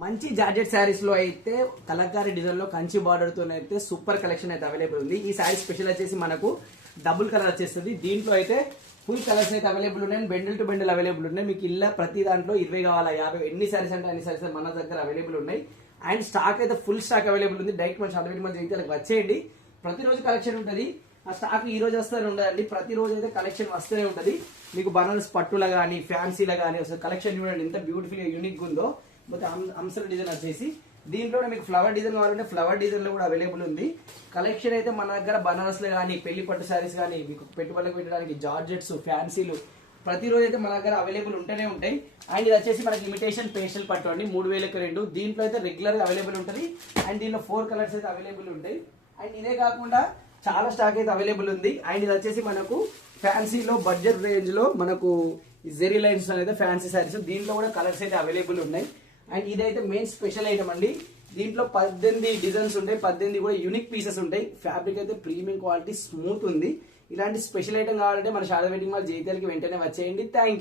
మంచి జార్జెట్ శారీస్ లో అయితే కలంకారీ డిజైన్ లో కంచి బార్డర్ తో అయితే సూపర్ కలెక్షన్ అయితే అవైలబుల్ ఉంది. ఈ శారీ స్పెషల్ వచ్చేసి మనకు డబుల్ కలర్ వచ్చేస్తుంది. దీంట్లో అయితే ఫుల్ కలర్స్ అయితే అవైలబుల్ ఉన్నాయి. బెండిల్ టు బెండిల్ అవైలబుల్ ఉన్నాయి. మీకు ఇలా ప్రతి దాంట్లో 20 కావాలా 50 ఎన్ని శారీస్ అంటే అన్ని శారీస్ మన దగ్గర అవైలబుల్ ఉన్నాయి. అండ్ స్టాక్ అయితే ఫుల్ స్టాక్ అవైలబుల్ ఉంది. డైరెక్ట్ మన షాప్ మన జీవితాలకు వచ్చేయండి. ప్రతిరోజు కలెక్షన్ ఉంటుంది. ఆ స్టాక్ ఈ రోజు వస్తూనే ఉండదండి. ప్రతిరోజు అయితే కలెక్షన్ వస్తూనే ఉంటుంది. మీకు బనారస్ పట్టుల కానీ ఫ్యాన్సీలా కానీ అసలు కలెక్షన్ చూడండి ఎంత బ్యూటిఫుల్ యూనిక్ ఉందో. మొత్తం అంశల డిజైన్ వచ్చేసి దీంట్లో మీకు ఫ్లవర్ డిజైన్ కావాలంటే ఫ్లవర్ డిజైన్ లో కూడా అవైలబుల్ ఉంది. కలెక్షన్ అయితే మన దగ్గర బనారస్ లో కానీ పెళ్లి పట్టు శారీస్ కానీ మీకు పెట్టుబడులకు పెట్టడానికి జార్జెట్స్ ఫ్యాన్సీలు ప్రతిరోజు అయితే మన దగ్గర అవైలబుల్ ఉంటూనే ఉంటాయి. అండ్ ఇది వచ్చేసి మనకి ఇమిటేషన్ పేస్టల్ పట్టు అండి 3002. దీంట్లో అయితే రెగ్యులర్ గా అవైలబుల్ ఉంటుంది. అండ్ దీంట్లో 4 కలర్స్ అయితే అవైలబుల్ ఉంటాయి. అండ్ ఇదే కాకుండా చాలా స్టాక్ అయితే అవైలబుల్ ఉంది. అండ్ ఇది వచ్చేసి మనకు ఫ్యాన్సీలో బడ్జెట్ రేంజ్ లో మనకు జెరీ లైన్స్ అనేది ఫ్యాన్సీ శారీస్ దీంట్లో కూడా కలర్స్ అయితే అవైలబుల్ ఉన్నాయి. అండ్ ఇదైతే మెయిన్ స్పెషల్ ఐటమ్ అండి. దీంట్లో 18 డిజైన్స్ ఉంటాయి. 18 కూడా యూనిక్ పీసెస్ ఉంటాయి. ఫ్యాబ్రిక్ అయితే ప్రీమియం క్వాలిటీ స్మూత్ ఉంది. ఇలాంటి స్పెషల్ ఐటమ్ కావాలంటే మన శారదా వెడ్డింగ్ మాల్ జైత్యాలకి వెంటనే వచ్చేయండి. Thank you.